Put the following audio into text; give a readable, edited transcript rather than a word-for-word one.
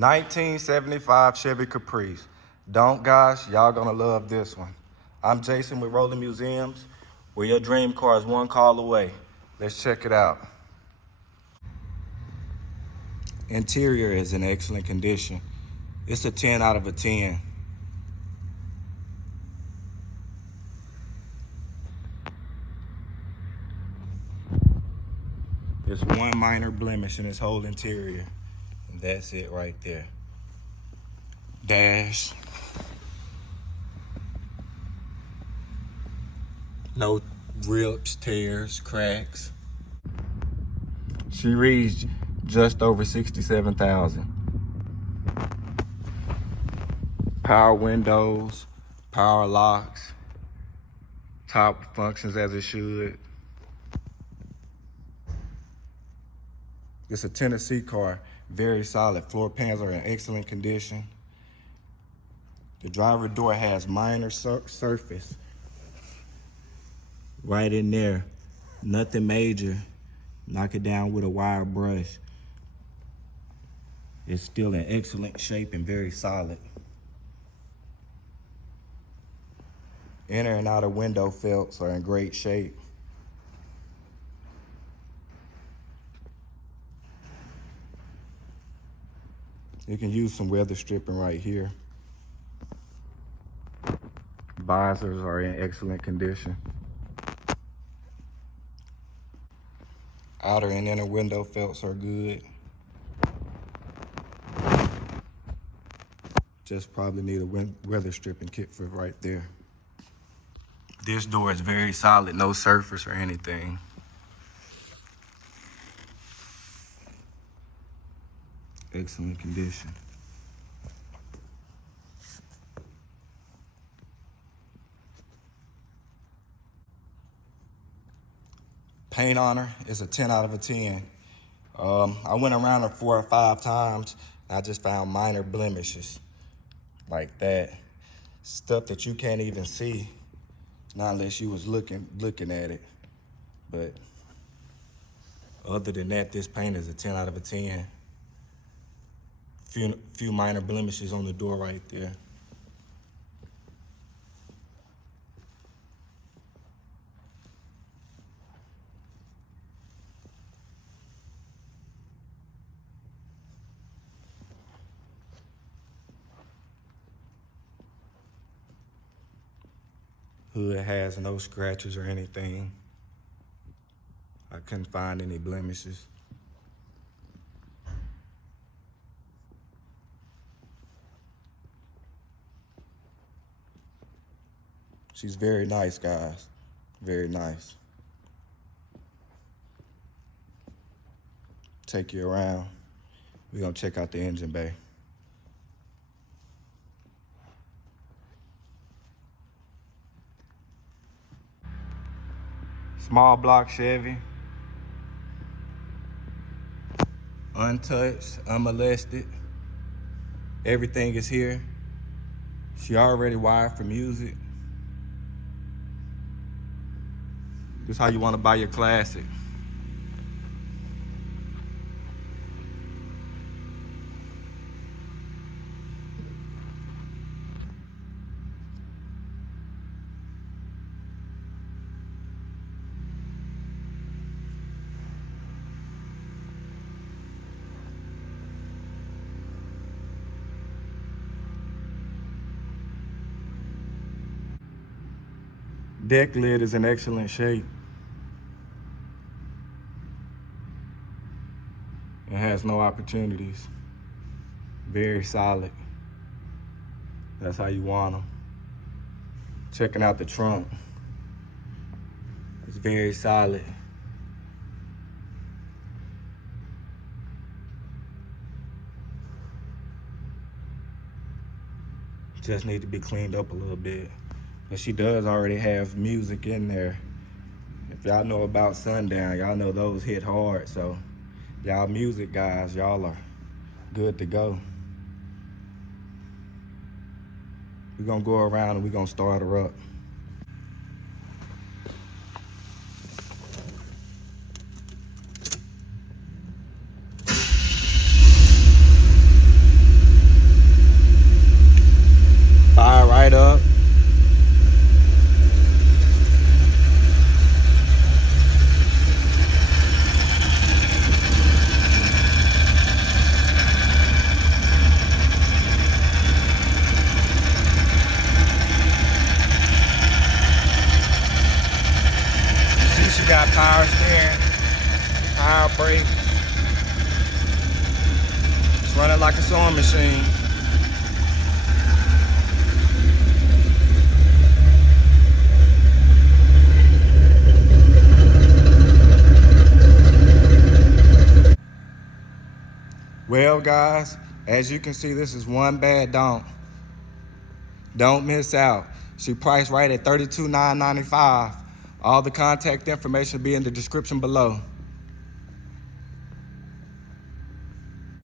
1975 Chevy Caprice. Don't, guys, y'all gonna love this one. I'm Jason with Rolling Museums, where your dream car is one call away. Let's check it out. Interior is in excellent condition. It's a 10 out of a 10. There's one minor blemish in this whole interior, and that's it right there. Dash. No rips, tears, cracks. She reads just over 67,000. Power windows, power locks, top functions as it should. It's a Tennessee car, very solid. Floor pans are in excellent condition. The driver door has minor surface right in there. Nothing major. Knock it down with a wire brush. It's still in excellent shape and very solid. Inner and outer window felts are in great shape. You can use some weather stripping right here. Visors are in excellent condition. Outer and inner window felts are good. Just probably need a weather stripping kit for right there. This door is very solid, no surface or anything. Excellent condition. Paint on her is a 10 out of a 10. I went around her 4 or 5 times, and I just found minor blemishes like that. Stuff that you can't even see, not unless you was looking at it. But other than that, this paint is a 10 out of a 10. Few minor blemishes on the door right there. Hood has no scratches or anything. I couldn't find any blemishes. She's very nice, guys. Very nice. Take you around. We're gonna check out the engine bay. Small block Chevy. Untouched, unmolested. Everything is here. She already wired for music. This is how you want to buy your classic. Deck lid is in excellent shape. It has no opportunities. Very solid. That's how you want them. Checking out the trunk. It's very solid. Just need to be cleaned up a little bit. But she does already have music in there. If y'all know about Sundown, y'all know those hit hard. So y'all music guys, y'all are good to go. We're gonna go around and we're gonna start her up. like a sewing machine. Well, guys, as you can see, this is one bad don't. Don't miss out. She priced right at $32,995. All the contact information will be in the description below.